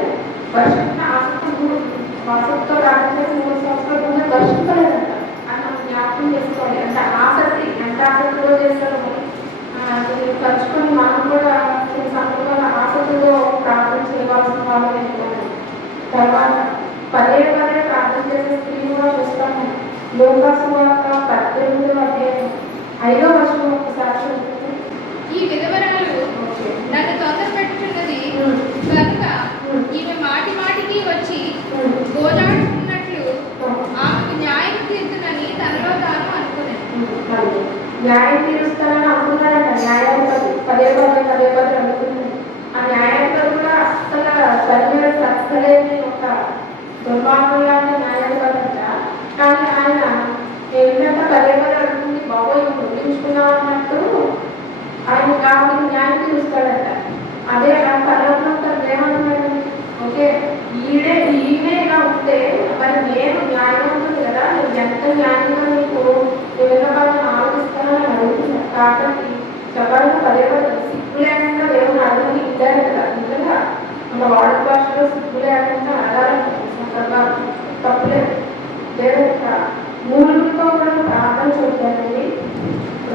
వర్షంతో ఆసక్తితో ప్రార్థన చేసి 3 సంవత్సరాల భూమి వర్షింపలేదంట. అని మనం జ్ఞాపకం చేసుకోవాలి. అంటే ఆసక్తి ఎంత ఆసక్తిలో చేస్తారో తలుచుకొని మనం కూడా కొన్ని సందర్భాల ఆసక్తితో ప్రార్థన చేయవలసిన వాళ్ళు ఏంటంటే తర్వాత పదే ప్రార్థన చేసే స్త్రీ కూడా చూస్తాము. లోకాసు వార్త 18:5 ఒకసారి చూస్తుంది. ఈ విధవరాలు నన్ను తొందర పెట్టుచున్నది కనుక ఈమె మాటి మాటికి వచ్చి గోజాడుకున్నట్లు ఆమెకు న్యాయం తీర్చునని తనలో తాను అనుకున్నాను. న్యాయం తీరుస్తానని అనుకున్నాడంట. న్యాయాధిపతి పదే అనుకున్నాడు. ఆ న్యాయాధిపతి కూడా అస్సలు సరిగ్గా సత్తలేని ఒక దుర్మార్గులాంటి న్యాయాధిపతి అంట. కానీ ఆయన ఏంటంటే పదే అడుగుతుంది, బాబోయ్ ముగించుకున్నాం అన్నట్టు ఆయన కాబట్టి న్యాయం తీరుస్తాడంట. అదే ఆ పర్వతం ఏమంటున్నాడు, ఓకే ఈయనే ఇలా ఉంటే మరి నేను న్యాయవంతుడు కదా, నువ్వు ఎంత న్యాయంగా నీకు విధాలను ఆలోచిస్తానని అడుగుతున్నా. కాబట్టి చెప్పాలని పదే సిగ్గు లేకుండా దేవుని అడుగుని ఇద్దారు కదా. నిజంగా మన వాడుక భాషలో సిగ్గు లేకుండా అడగాలంటే సందర్భాలు తప్పులేదు. దేవుడు 3తో కూడా ప్రార్థన చూద్దామండి.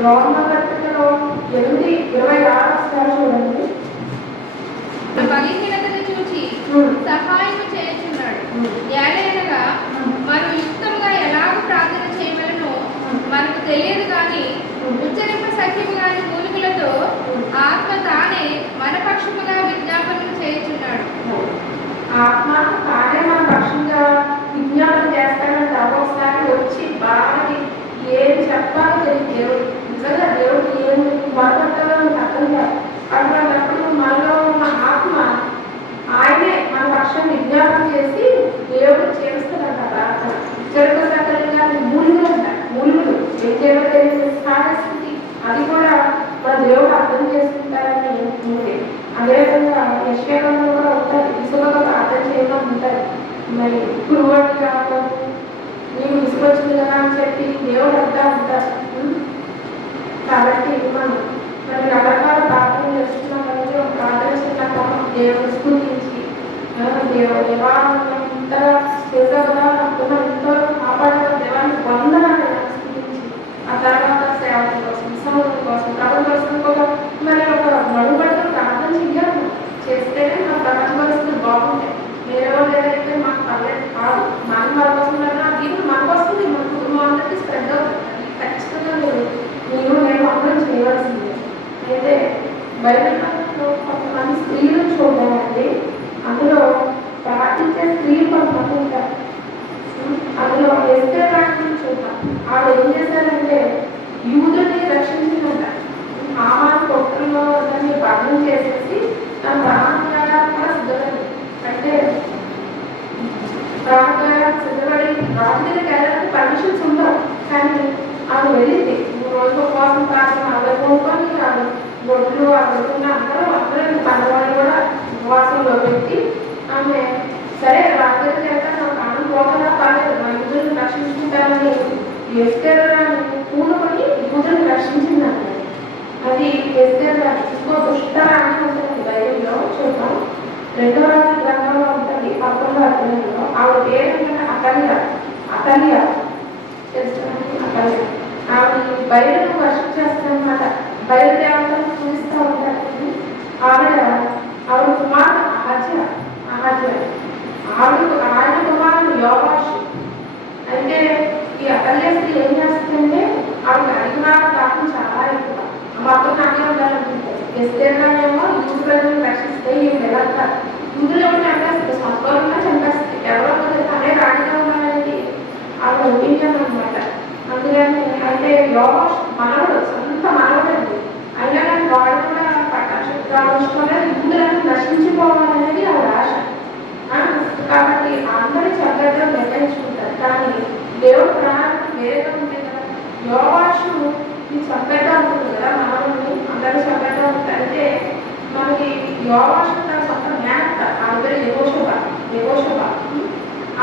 రోమపత్రికలో 8:26 చూడండి. బలహీనతను చూచి సహాయం చేయుచున్నాడు. ఏలైనగా మనం యుక్తంగా ఎలాగ ప్రార్థన చేయవలనో మనకు తెలియదు కానీ ఉచ్చరింప చెప్పాలో తెలియదు దేవుడు. నిజంగా దేవుడు ఏం మొదలుపెట్టాలో మనకు అర్థం కాదు. అటువంటిప్పుడు మనలో ఉన్న ఆత్మ ఆయనే మన పక్షం విజ్ఞాపన చేసి దేవుడు చేస్తాడంట ప్రార్థన. చెరుకు సకలంగా మూలుగులు ఉంటాయి. మూలుగులు ఏం చేయాలో తెలియదు స్థితి అది కూడా మన దేవుడు అర్థం చేసుకుంటారని ఉంది. అదేవిధంగా యశ్వేగంలో కూడా ఉంటుంది. ఇసుకగా ప్రార్థన చేయడం ఉంటుంది. మరి గురువాటి కాకపోతే నీకు ఇసుకొచ్చింది కదా అని చెప్పి దేవుడు అంతా ఉంటారు. కాబట్టి మనం మరి రకరకాల ప్రార్థన చేస్తున్నాం కాబట్టి ఒక ప్రార్థన చేసినాక దేవుడు స్థుతించి దేవుడు దేవాన్ని ఇంతగా చేసావు కదా అనుకున్న ఇంతలో కాపాడిన దేవాన్ని వందనాన్ని స్థుతించి ఆ తర్వాత సేవల కోసం సముద్రం కోసం ప్రపంచ పరిస్థితుల కోసం మరి ఒక మడుబడితో ప్రార్థన చెయ్యాలి. చేస్తేనే మన ప్రపంచ పరిస్థితులు బాగుంటాయి. వేరే లేదైతే మాకు పర్లేదు కాదు. మనం మన కోసం దీనికి మనకు వస్తుంది. మన కుటుంబం అందరికీ స్ప్రెడ్ అవుతుంది. ఖచ్చితంగా మీరు నేను అందరం చేయవలసిందే. అయితే బైబిల్లో కొంతమంది స్త్రీలను చూడాలండి. అందులో ప్రార్థించే స్త్రీలు కొంతమంది ఉంటారు. అందులో ఎస్తేర్ రాణిని చూద్దాం. ఆవిడ ఏం చేశారంటే యూదుని రక్షించిందంట. హామాను కొట్టులో దాన్ని భగ్నం చేసేసి తన ప్రాణాలను కూడా సిద్ధపడింది. అంటే ప్రాణాలను సిద్ధపడి రాజు దగ్గరికి వెళ్ళడానికి పర్మిషన్స్ ఉండవు. కానీ ఆమె వెళ్ళింది. 3 రోజులు ఉపవాసం ప్రార్థన ఆవిడ కొనుక్కొని ఆవిడ బొడ్లు ఆవిడకున్న అందరూ పనివాళ్ళు కూడా ఉపవాసంలో పెట్టి ఆమె సరే రాజు దగ్గరికి వెళ్తాను నాకు ప్రాణం పోకుండా పర్లేదు మా యూదులను రక్షించుకుంటానని ఎస్తేర్ పూనుకొని యూదులను రక్షించిందండి. అది ఎస్తేర్ ఇంకో దుష్టరాణి ఉంటుంది బైబిల్లో చూద్దాం. 2వ గ్రంథంలో ఉంటుంది 11వ అధ్యాయంలో. ఆవిడ పేరు ఏంటంటే అతల్య తెలుసుకుని అతల్య. ఆవిడ బయలును వర్షిప్ చేస్తారనమాట. బయలుదేవతలను చూపిస్తూ ఉంటారు. ఆవిడ కుమారుడు అహజ్య ఆయన కుమారుడు యోవాషు. అయితే ఈ అతల్య స్త్రీ ఏం చేస్తుందంటే ఆవిడ అధికార దాఖలు చాలా ఎక్కువ. మొత్తం నాకే ఉండాలనుకుంటారు. ఎస్తేర్గానేమో యూదు ప్రజలను రక్షిస్తే ఈ వెళ్తారు. యూదులు ఎవరు చంపేస్తారు, సంస్కారంగా చంపేస్తారు. ఎవరో తనే రాణిగా ఉండాలని ఆవిడ ఊహించామన్నమాట. అందుకని అంటే యోవాషు మనవడు సొంత మనవడండి. అయినా కానీ వాడు కూడా పట్టాభిషేకాలు యూదులను రక్షించిపోవాలనేది ఆవిడ ఆశ. కాబట్టి అందరూ చక్కగా నిర్ణయించుకుంటారు. కానీ దేవుడు ప్రాణానికి వేరేగా ఉంటుంది కదా. యోవాషు చక్కగా ఉంటుంది కదా మనల్ని అందరూ చక్కగా ఉంటుంది. అంటే మనకి యోవాషు తన సొంత జ్ఞానత ఆవిడ యెహోషువ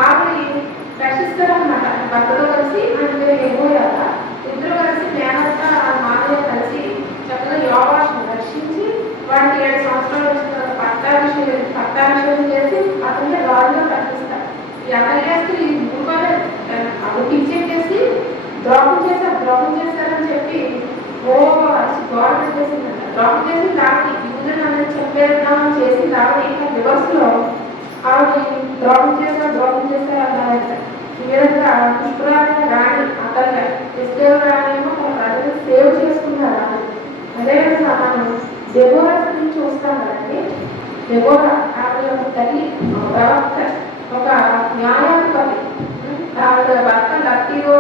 ఆవిడ రక్షిస్తారన్నమాట. భర్తతో కలిసి ఆయన యెహోయాద ఇద్దరు కలిసి జ్ఞానత మానవ కలిసి చక్కగా యోవాషుని రక్షించి వాడికి 7 సంవత్సరాలు వచ్చిన తర్వాత పట్టాభిషేకం చేసి అతన్ని రాజుగా ప్రకటిస్తారు. ఈ అతల్యాస్త్రి ఊరుకోలేదు. అవి ఇచ్చేసి ద్రోహం చేశారని చెప్పి గోడ చేసిందంట. ద్రోహం చేసి దాన్ని యూదులను అందరూ చెప్పేద్దామని చేసి దాన్ని రివర్స్లో ఆవిడ ద్రోహం చేశారు అన్నారంట. ఈ విధంగా పుష్పరాజు రాణి అతల్య ఎస్తేరు రాణేమో మన ప్రజలు సేవ్ చేసుకున్నారు. అదేవిధంగా మనం దెబోరా గురించి చూస్తాం కదండి. దెబోరా ఆవిడ ఒక తల్లి, ప్రవక్త, ఒక న్యాయాధిపతి. ఆవిడ భర్త లక్కీలో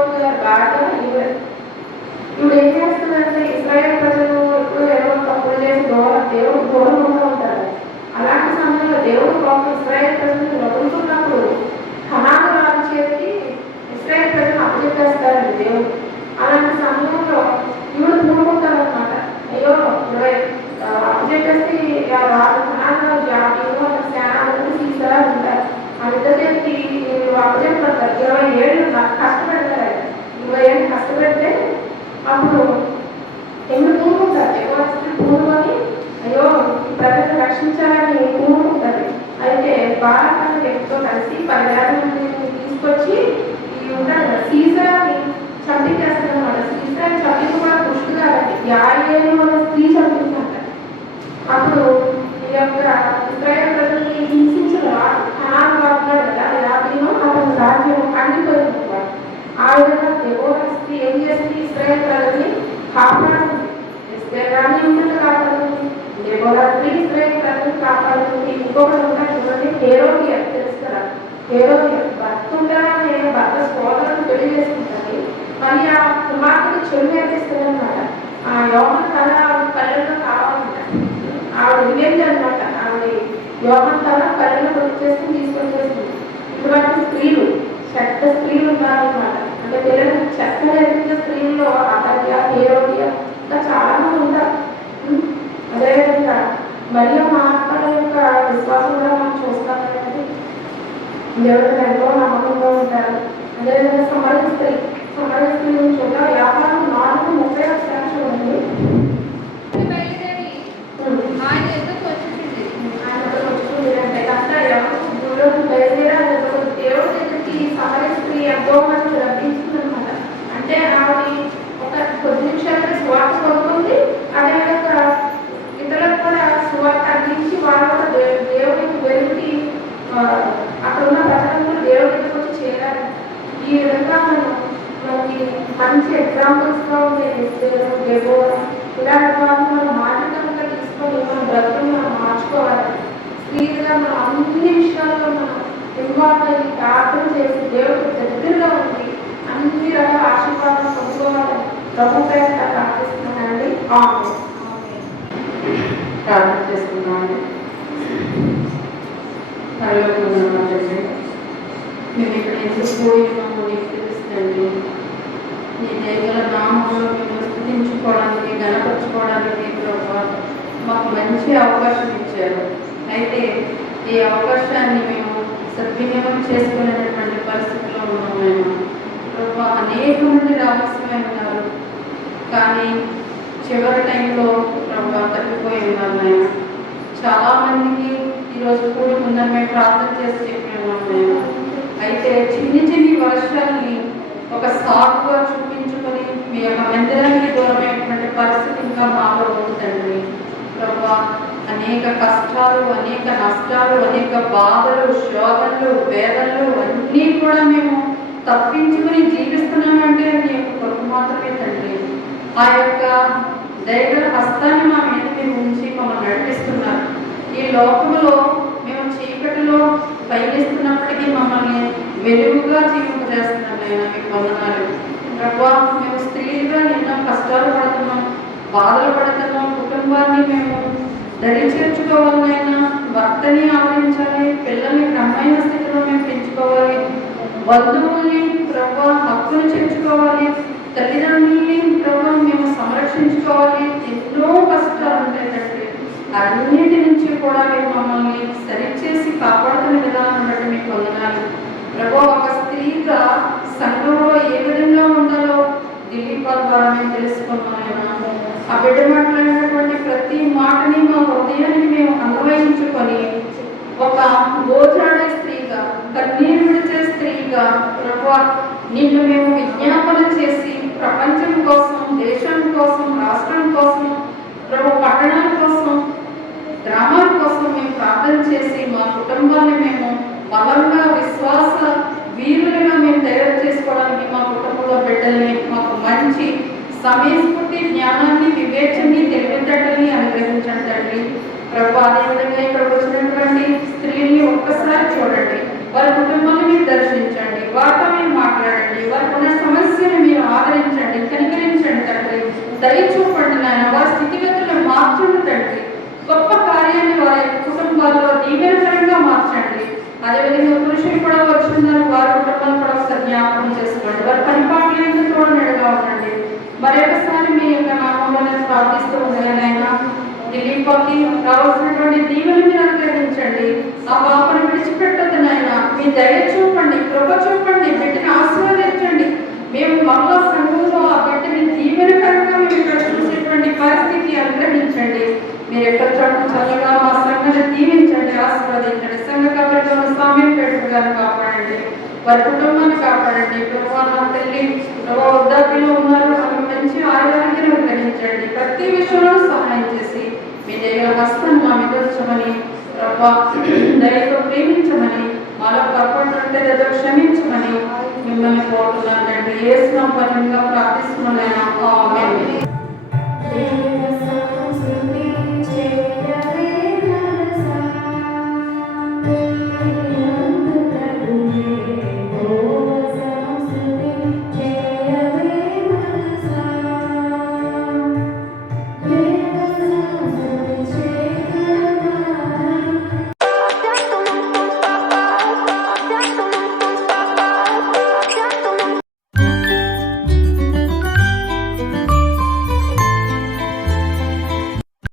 బాగా ఈవిడ ఏం చేస్తుందంటే ఇశ్రాయేల్ ప్రజలు ఎప్పుడు ఏదో తప్పులు చేసి దేవుడు దూరంగా ఉంటారు. అలాంటి సమయంలో దేవుడు పాపం ఇశ్రాయేల్ ప్రజలను వదులుతున్నప్పుడు కనాను రాజు చేతికి ఇశ్రాయేల్ ప్రజలను అప్పచెప్పేస్తారండి దేవుడు. అలాంటి సమయంలో ఈవిడ పూనుకుంటారనమాట. అయ్యో అప్పచెప్పేసి రాజు కనాను రాజు యాభీలో సేనాలను తీసారా ఉంటారు. వాళ్ళిద్దరికి అప్పచెప్పడతారు. 20 ఏళ్ళు కష్టపెడతారు. 20 ఏళ్ళు కష్టపెడితే అప్పుడు ఎవరు పూనుకుంటారు. పూనుకొని అయ్యో ప్రజలను రక్షించాలని పూనుకుంటారు. అయితే బాగా వ్యక్తితో కలిసి 10,000 మందిని తీసుకొచ్చి ఈ ఉంటారు సీసాని చంపించేస్తారు అన్నమాట. సీసాని చంపింది కూడా కృష్ణుడు కాదండి, యాయేలు స్త్రీ చంపిందంట. అప్పుడు ఈ యొక్క ఇశ్రాయేల్ ప్రజల్ని హింసించిన వాడు కనాను వాడుతున్నాడు కదా, యాభీలో అతని రాజ్యం కండిపోయింది. ఆ విధంగా దెబోరా స్త్రీ ఏం చేసింది? ఇశ్రాయేల్ ప్రజల్ని కాపాడుతుంది. ఎస్తేర్ రాణి ఉన్నట్టు కాపాడుతుంది. దెబోరా స్త్రీ ఇశ్రాయేల్ ప్రజల్ని కాపాడుతుంది. ఇంకొకటి ఉంటారు చూడండి, హేరోదియా తెలుసు కదా. హేరోదియా భర్త ఉండగానే భర్త సోదరులను పెళ్లి చేసుకుంటుంది. మళ్ళీ ఆ కుమార్తెకు చెడు నేర్పిస్తుంది అనమాట. ఆ యోగం తల కళ్ళల్లో కావాలంట. ఆవిడ విలేజ్ అనమాట. ఆవిడ యోగం తల కళ్ళల్లో వచ్చేసుకుని తీసుకొచ్చేస్తుంది. ఇటువంటి స్త్రీలు చెత్త స్త్రీలు ఉన్నారనమాట. అంటే పిల్లలకు చెత్త నేర్పించే స్త్రీల్లో అతర్య హేరోడియ ఇంకా చాలా మంది ఉంటారు. అదేవిధంగా మరియు మా అక్కల యొక్క విశ్వాసం కూడా మనం చూస్తాం కదండి. దేవుడు ఎంతో నమ్మకంగా ఉంటారు. అదేవిధంగా సమరయ స్త్రీ చూద్దాం. వ్యాపారం 4:30 చూడండి. బయలుదేరి ఆయన ఎదుకు వచ్చేసింది. ఆయన వచ్చుకుంది అంటే కనుక ఎవరు భూలోకి బయలుదేరాలి. దేవుడి దగ్గరికి సమరయ స్త్రీ ఎంతో మంది లభించిందనమాట. అంటే ఆవిడ ఒక కొద్ది నిమిషాలకి స్వార్థ పొందుతుంది. అదేవిధంగా ఇతరులకు కూడా స్వార్థ అందించి వాళ్ళు కూడా దేవుడికి వెలికి అక్కడ ఉన్న ప్రజలందరూ దేవుడి దగ్గరికి వచ్చి చేరాలి. ఈ విధంగా మనకి మంచి ఎగ్జాంపుల్స్గా ఉండే ఇలాంటి వాళ్ళు మనం మానసికంగా తీసుకొని మన బ్రతుకుని మనం మార్చుకోవాలి. స్త్రీలుగా మనం అన్ని విషయాల్లో మనం ఇన్వాల్వ్ అయ్యి ప్రార్థన చేసి దేవుడికి దగ్గరగా ఉంది అన్ని రకాల ఆశీర్వాదాలు పొందుకోవాలని ప్రభు పేరు ప్రార్థిస్తున్నానండి. ప్రార్థన చేసుకున్నామండి. మేము ఇక్కడ ఎందుకు పోయినాము నీకు తెలుస్తుంది. నీ దగ్గర నామంలో మేము స్థుతించుకోవడానికి గణపరచుకోవడానికి ప్రభు మాకు మంచి అవకాశం ఇచ్చారు. అయితే ఈ అవకాశాన్ని మేము సద్వినియోగం చేసుకునేటటువంటి పరిస్థితిలో ఉన్నాము. మేము ప్రభు అనేక మంది రావాల్సినవి ఉన్నారు, కానీ చివరి టైంలో ప్రభు తగ్గిపోయి ఉన్నారు. నేను చాలామందికి ఈరోజు కూడి ఉందని మేము ప్రార్థన చేసి చెప్పినాము. మేము అయితే చిన్ని వర్షాలని ఒక సాగుగా చూపించుకొని మీ యొక్క మందిరానికి దూరమైనటువంటి పరిస్థితి ఇంకా మాలో ఉంటుందండి. ప్రభా అనేక కష్టాలు, అనేక నష్టాలు, అనేక బాధలు, శోధనలు, వేదనలు అన్నీ కూడా మేము తప్పించుకుని జీవిస్తున్నామంటే నీ యొక్క కొరకు మాత్రమే తండ్రి. ఆ యొక్క దైవ హస్తాన్ని మా మీద మీరు ఉంచి మమ్మల్ని నడిపిస్తున్నారు. ఈ లోకంలో మేము చీకటిలో పయనిస్తున్నప్పటికీ మమ్మల్ని వెలుగుగా జీవింపజేస్తున్నాం. నేను మీకు వందనాలు ప్రభా. మేము స్త్రీలుగా ఎన్నో కష్టాలు పడుతున్నాం, బాధలు పడుతున్నాం. కుటుంబాన్ని మేము దరి చేర్చుకోవాలైనా, భర్తని ఆవరించాలి, పిల్లల్ని క్రమమైన స్థితిలో మేము పెంచుకోవాలి, బంధువుల్ని ప్రభా హక్కును చేర్చుకోవాలి, తల్లిదండ్రుల్ని ప్రభా మేము సంరక్షించుకోవాలి. ఎన్నో కష్టాలు ఉంటాయి తండ్రి. అన్నిటి నుంచి కూడా మీరు మమ్మల్ని సరిచేసి కాపాడుతున్న విధానం బట్టి మీకు వందనాలు ప్రభా. ఒక స్త్రీగా సంఘంలో ఏ విధంగా ఉండాలో దిలీప్ ద్వారా మేము తెలుసుకున్నాము. ఆ బిడ్డ మాట్లాడినటువంటి ప్రతి మాటని మా హృదయానికి మేము అన్వయించుకొని ఒక గోచాడే స్త్రీగా, కన్నీరు విడిచే స్త్రీగా ప్రభా నిన్ను మేము విజ్ఞాపన చేసి ప్రపంచం కోసం, దేశం కోసం, రాష్ట్రం కోసం, ప్రభు పట్టణాల కోసం, గ్రామాల కోసం మేము ప్రార్థన చేసి మా కుటుంబాన్ని మేము బలంగా విశ్వాస వీరులుగా మేము తయారు చేసుకోవడానికి మా కుటుంబంలో బిడ్డల్ని మాకు మంచి సమయస్ఫూర్తి, జ్ఞానాన్ని, వివేచనని, తెలివితేటల్ని అనుగ్రహించండి తండ్రి ప్రభు. అదేవిధంగా ఇక్కడ వచ్చినటువంటి స్త్రీల్ని ఒక్కసారి చూడండి, వారి కుటుంబాన్ని మీరు దర్శించండి, వారితో మీరు మాట్లాడండి, వారికి ఉన్న సమస్యను మీరు ఆదరించండి, కనికరించండి తండ్రి. దయ చూపండి నాయన, వారి స్థితిగతులను మార్చండి తండ్రి. గొప్ప కార్యాన్ని వారి కుటుంబాల్లో దీవెనకరంగా మార్చండి. అదేవిధంగా పురుషులు కూడా వచ్చిన్నారు, వారి కుటుంబాన్ని కూడా ఒకసారి జ్ఞాపకం చేసుకోండి. వారి పనిపాట్లు ఎందుకు తోడనడుగా ఉండండి. మరొకసారి మీ యొక్క నామంలోనే ప్రార్థిస్తూ ఉన్నాయనైనా దిలీపకి రావాల్సినటువంటి దీవెను మీరు అనుగ్రహించండి. ఆ పాపను విడిచిపెట్టద్దు నాయన. మీ దయ చూపండి, కృప చూపండి, బిడ్డని ఆశీర్వదించండి. మేము మళ్ళా సంఘంలో ఆ బిడ్డని దీవెనకరంగా మేము ఇక్కడ చూసేటువంటి పరిస్థితి అనుగ్రహించండి. మీరు ఎక్కడ చోట చల్లగా మా సంఘాన్ని దీవించండి, ఆశీర్వదించండి. సంఘ కబరిలో స్వామిని పెట్టుగాను కాపాడండి, వారి కుటుంబాన్ని కాపాడండి. ప్రభావ నా తల్లి ప్రభావ వృద్ధాప్యంలో ఉన్నారు, ఆమె మంచి ఆరోగ్యాన్ని అనుగ్రహించండి. ప్రతి విషయంలో సహాయం చేసి మీ దగ్గర హస్తం మా మీద ఉంచమని ప్రభావ దయతో ప్రేమించమని, మాలో పొరపాటు ఉంటే ఏదో క్షమించమని మిమ్మల్ని కోరుతున్నాను తండ్రి. యేసు నామములో ప్రార్థిస్తున్నాను. ఆమేన్.